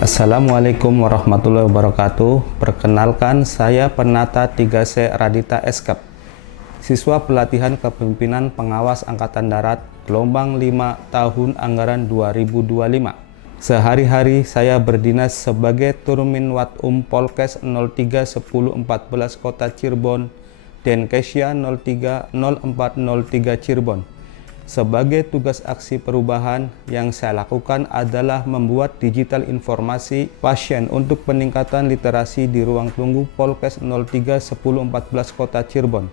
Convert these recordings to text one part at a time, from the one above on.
Assalamualaikum warahmatullahi wabarakatuh. Perkenalkan, saya Penata 3C Radita Eskap, siswa pelatihan kepemimpinan pengawas Angkatan Darat gelombang 5 tahun anggaran 2025. Sehari-hari saya berdinas sebagai Turminwat Polkes 03 10 14 Kota Cirebon, Denkesya 03 04 03 Cirebon. Sebagai tugas aksi perubahan, yang saya lakukan adalah membuat digital informasi pasien untuk peningkatan literasi di ruang tunggu Polkes 03 10 14 Kota Cirebon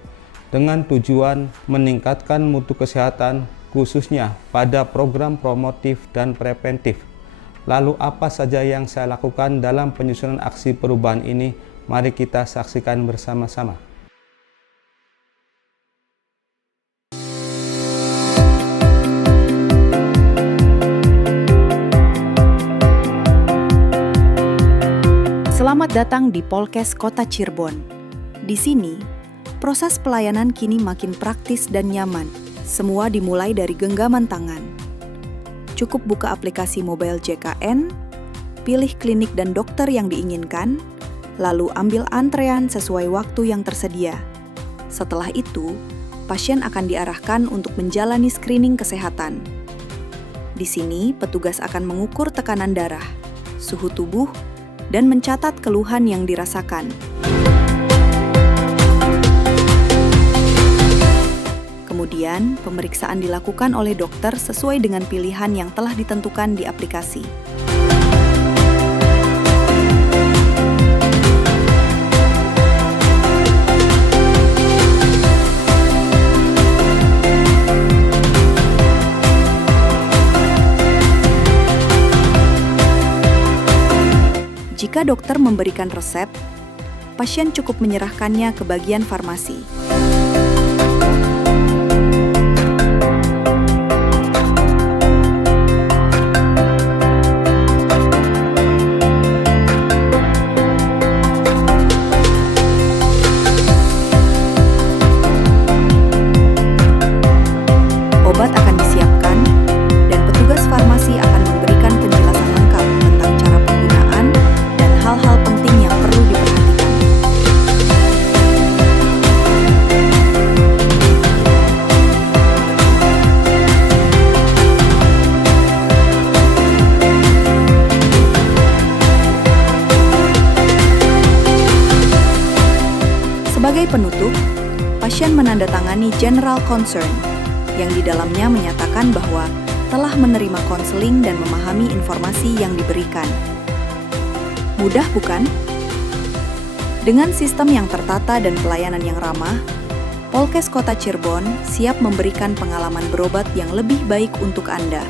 dengan tujuan meningkatkan mutu kesehatan khususnya pada program promotif dan preventif. Lalu apa saja yang saya lakukan dalam penyusunan aksi perubahan ini? Mari kita saksikan bersama-sama. Selamat datang di Polkes Kota Cirebon. Di sini, proses pelayanan kini makin praktis dan nyaman. Semua dimulai dari genggaman tangan. Cukup buka aplikasi mobile JKN, pilih klinik dan dokter yang diinginkan, lalu ambil antrean sesuai waktu yang tersedia. Setelah itu, pasien akan diarahkan untuk menjalani screening kesehatan. Di sini, petugas akan mengukur tekanan darah, suhu tubuh, dan mencatat keluhan yang dirasakan. Kemudian, pemeriksaan dilakukan oleh dokter sesuai dengan pilihan yang telah ditentukan di aplikasi. Jika dokter memberikan resep, pasien cukup menyerahkannya ke bagian farmasi. Obat akan disiapkan, dan petugas farmasi akan memberikan penjelasan lengkap tentang cara penggunaan dan hal-hal penting yang perlu diperhatikan. Sebagai penutup, pasien menandatangani General Concern, yang di dalamnya menyatakan bahwa telah menerima konseling dan memahami informasi yang diberikan. Mudah bukan? Dengan sistem yang tertata dan pelayanan yang ramah, Polkes Kota Cirebon siap memberikan pengalaman berobat yang lebih baik untuk Anda.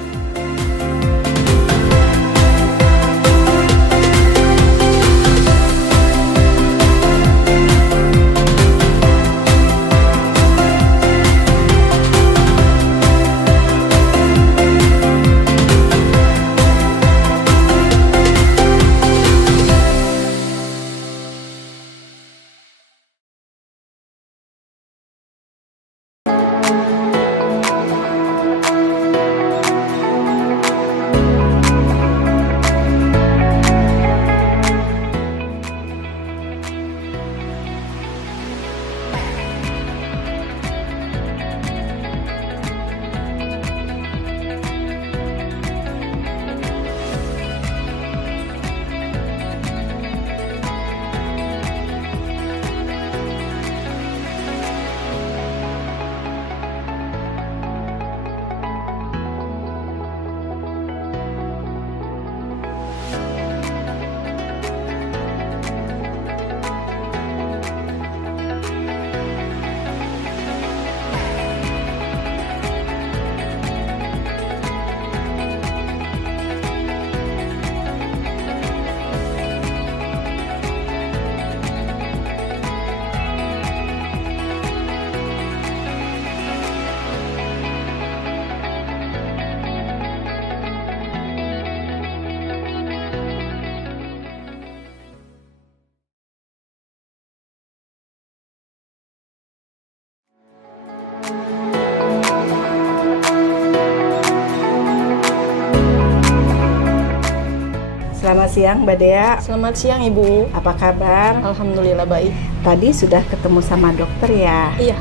siang Mbak Dea. Selamat siang Ibu. Apa kabar? Alhamdulillah baik. Tadi sudah ketemu sama dokter ya? Iya.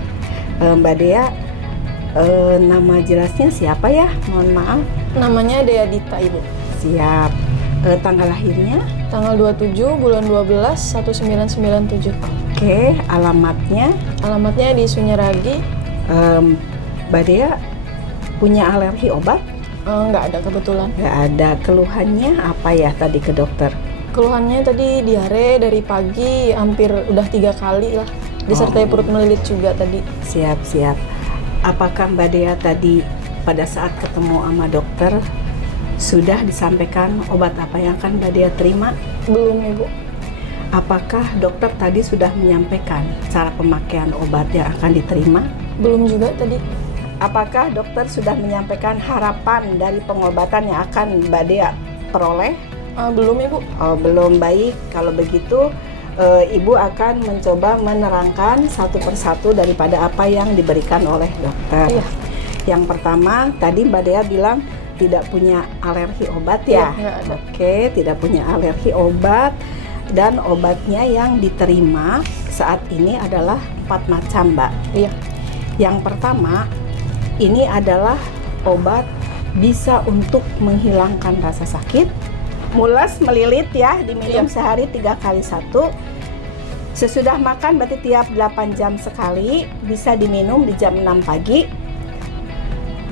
Mbak Dea, nama jelasnya siapa ya? Mohon maaf. Namanya Dea Dita Ibu. Siap. Tanggal lahirnya? Tanggal 27 bulan 12 1997. Oke, alamatnya? Alamatnya di Sunyaragi. Mbak Dea punya alergi obat? Nggak ada kebetulan. Nggak ada. Keluhannya apa ya tadi ke dokter? Keluhannya tadi diare dari pagi hampir udah 3 kali lah. Disertai perut melilit juga tadi. Siap. Apakah Mbak Dea tadi pada saat ketemu sama dokter sudah disampaikan obat apa yang akan Mbak Dea terima? Belum Ibu. Apakah dokter tadi sudah menyampaikan cara pemakaian obat yang akan diterima? Belum juga tadi. Apakah dokter sudah menyampaikan harapan dari pengobatan yang akan Mbak Dea peroleh? Belum Ibu. Oh, belum. Baik, kalau begitu Ibu akan mencoba menerangkan satu persatu daripada apa yang diberikan oleh dokter. Iya. Yang pertama, tadi Mbak Dea bilang tidak punya alergi obat ya? Iya, nggak ada. Oke, tidak punya alergi obat. Dan obatnya yang diterima saat ini adalah 4 macam, Mbak. Iya. Yang pertama, ini adalah obat bisa untuk menghilangkan rasa sakit, mules, melilit ya, diminum sehari 3 kali 1. Sesudah makan berarti tiap 8 jam sekali, bisa diminum di jam 6 pagi,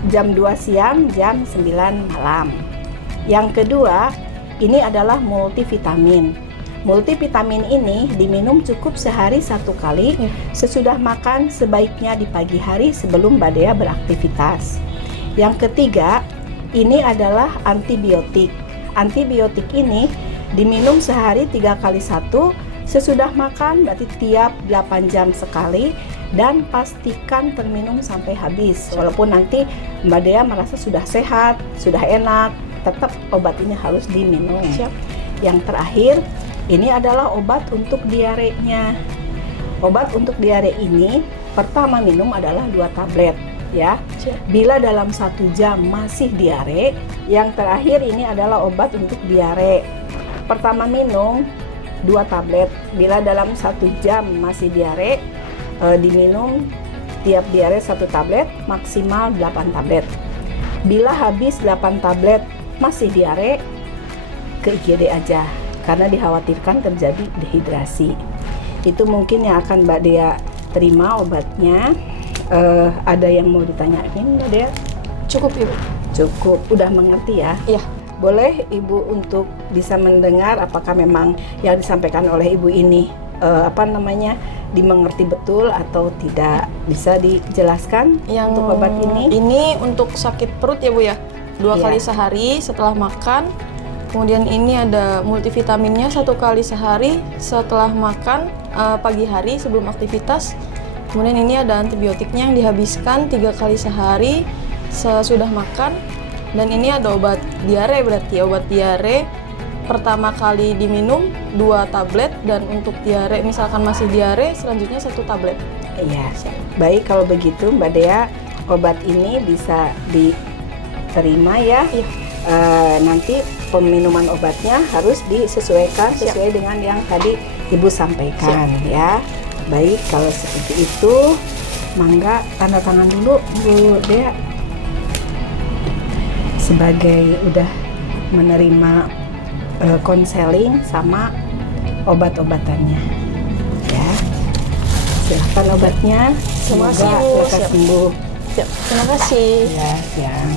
jam 2 siang, jam 9 malam. Yang kedua, ini adalah multivitamin. Multivitamin ini diminum cukup sehari 1 kali, sesudah makan sebaiknya di pagi hari sebelum Mbak Dea beraktivitas. Yang ketiga, ini adalah antibiotik. Antibiotik ini diminum sehari 3 kali 1, sesudah makan berarti tiap 8 jam sekali, dan pastikan terminum sampai habis. Walaupun nanti Mbak Dea merasa sudah sehat, sudah enak, tetap obat ini harus diminum. Siap. Yang terakhir, ini adalah obat untuk diarenya. Obat untuk diare ini pertama minum adalah 2 tablet ya. Bila dalam 1 jam masih diare, yang terakhir ini adalah obat untuk diare. Pertama minum 2 tablet. Bila dalam 1 jam masih diare, diminum tiap diare 1 tablet, maksimal 8 tablet. Bila habis 8 tablet masih diare, ke IGD aja, karena dikhawatirkan terjadi dehidrasi. Itu mungkin yang akan Mbak Dea terima obatnya. Ada yang mau ditanyain Mbak Dea? Cukup Ibu. Cukup, udah mengerti ya? Iya. Boleh Ibu untuk bisa mendengar apakah memang yang disampaikan oleh Ibu ini dimengerti betul atau tidak? Bisa dijelaskan Yang untuk obat ini? Ini untuk sakit perut ya Bu ya. 2 Iya. kali sehari setelah makan. Kemudian ini ada multivitaminnya 1 kali sehari setelah makan pagi hari sebelum aktivitas. Kemudian ini ada antibiotiknya yang dihabiskan 3 kali sehari sesudah makan. Dan ini ada obat diare, berarti obat diare pertama kali diminum 2 tablet, dan untuk diare misalkan masih diare selanjutnya 1 tablet. Iya. Baik, kalau begitu Mbak Dea, obat ini bisa diterima ya. Iya. Nanti peminuman obatnya harus disesuaikan sesuai dengan yang tadi Ibu sampaikan ya. Baik, kalau seperti itu, mangga tanda tangan dulu Bu Dea sebagai udah menerima konseling sama obat-obatannya ya. Silahkan obatnya, Terima semoga kasih, Bu. lekas Siap. sembuh Siap. Terima kasih. ya. Siang.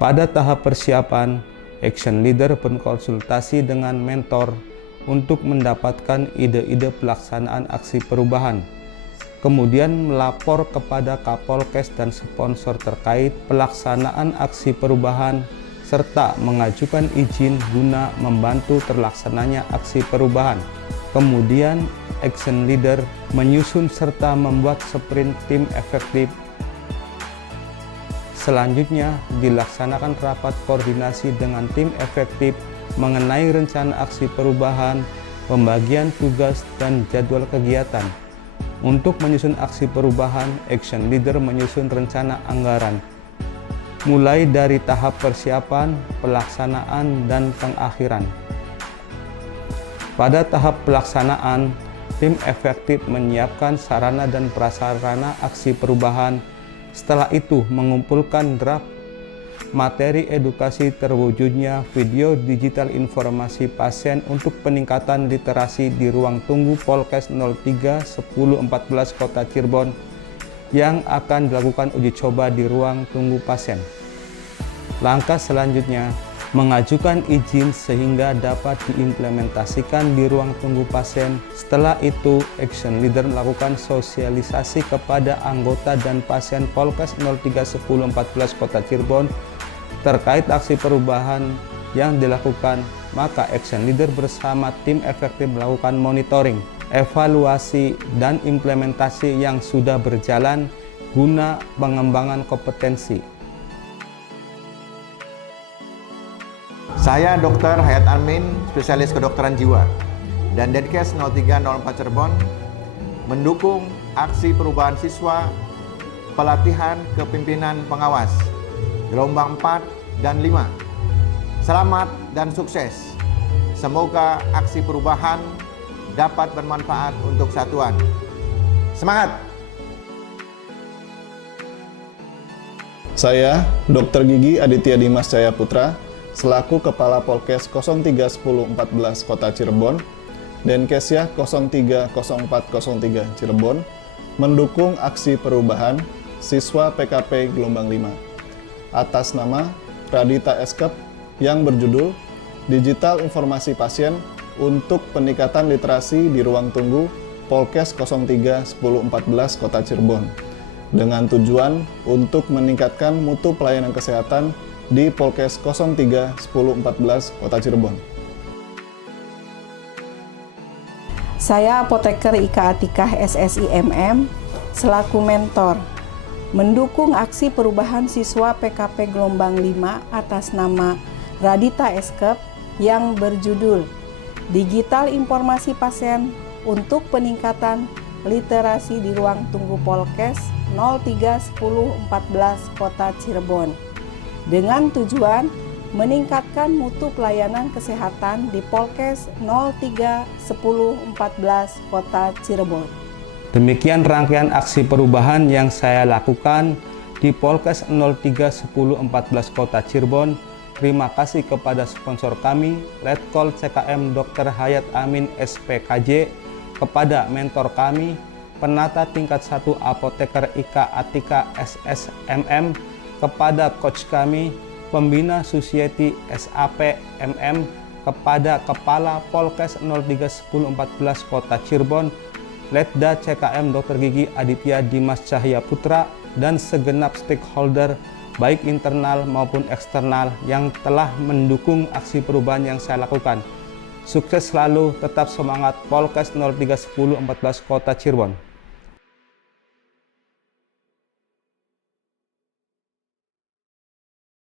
Pada tahap persiapan, action leader berkonsultasi dengan mentor untuk mendapatkan ide-ide pelaksanaan aksi perubahan. Kemudian melapor kepada Kapolkes dan sponsor terkait pelaksanaan aksi perubahan serta mengajukan izin guna membantu terlaksananya aksi perubahan. Kemudian action leader menyusun serta membuat sprint tim efektif. Selanjutnya, dilaksanakan rapat koordinasi dengan tim efektif mengenai rencana aksi perubahan, pembagian tugas, dan jadwal kegiatan. Untuk menyusun aksi perubahan, action leader menyusun rencana anggaran, mulai dari tahap persiapan, pelaksanaan, dan pengakhiran. Pada tahap pelaksanaan, tim efektif menyiapkan sarana dan prasarana aksi perubahan. Setelah itu, mengumpulkan draft materi edukasi terwujudnya video digital informasi pasien untuk peningkatan literasi di ruang tunggu Polkes 03 10 14 Kota Cirebon yang akan dilakukan uji coba di ruang tunggu pasien. Langkah selanjutnya, mengajukan izin sehingga dapat diimplementasikan di ruang tunggu pasien. Setelah itu, action leader melakukan sosialisasi kepada anggota dan pasien Polkes 03 10 14 Kota Cirebon terkait aksi perubahan yang dilakukan. Maka action leader bersama tim efektif melakukan monitoring, evaluasi, dan implementasi yang sudah berjalan guna pengembangan kompetensi. Saya Dr. Hayat Amin, spesialis kedokteran jiwa, dan Denkes 0304 Cirebon mendukung aksi perubahan siswa pelatihan kepemimpinan pengawas gelombang 4 dan 5. Selamat dan sukses. Semoga aksi perubahan dapat bermanfaat untuk satuan. Semangat! Saya, Dr. Gigi Aditya Dimas Jaya Putra, selaku Kepala Polkes 03 10 14 Kota Cirebon, Denkesya 03 0403 Cirebon, mendukung aksi perubahan siswa PKP gelombang 5 atas nama Radita Eskep yang berjudul Digital Informasi Pasien untuk Peningkatan Literasi di Ruang Tunggu Polkes 03 10 14 Kota Cirebon, dengan tujuan untuk meningkatkan mutu pelayanan kesehatan di Polkes 03 10 14 Kota Cirebon. Saya Apoteker Ika Atikah SSI MM selaku mentor mendukung aksi perubahan siswa PKP gelombang 5 atas nama Radita Eskep yang berjudul Digital Informasi Pasien untuk Peningkatan Literasi di Ruang Tunggu Polkes 03 10 14 Kota Cirebon, dengan tujuan meningkatkan mutu pelayanan kesehatan di Polkes 03 10 14 Kota Cirebon. Demikian rangkaian aksi perubahan yang saya lakukan di Polkes 03 10 14 Kota Cirebon. Terima kasih kepada sponsor kami, Letkol CKM Dr. Hayat Amin SPKJ, kepada mentor kami, penata tingkat 1 Apoteker Ika Atika SSMM, kepada coach kami, pembina Susieti SAP MM, kepada Kepala Polkes 03 10 14 Kota Cirebon, Letda CKM Dr. Gigi Aditya Dimas Cahya Putra, dan segenap stakeholder baik internal maupun eksternal yang telah mendukung aksi perubahan yang saya lakukan. Sukses selalu, tetap semangat Polkes 03 10 14 Kota Cirebon.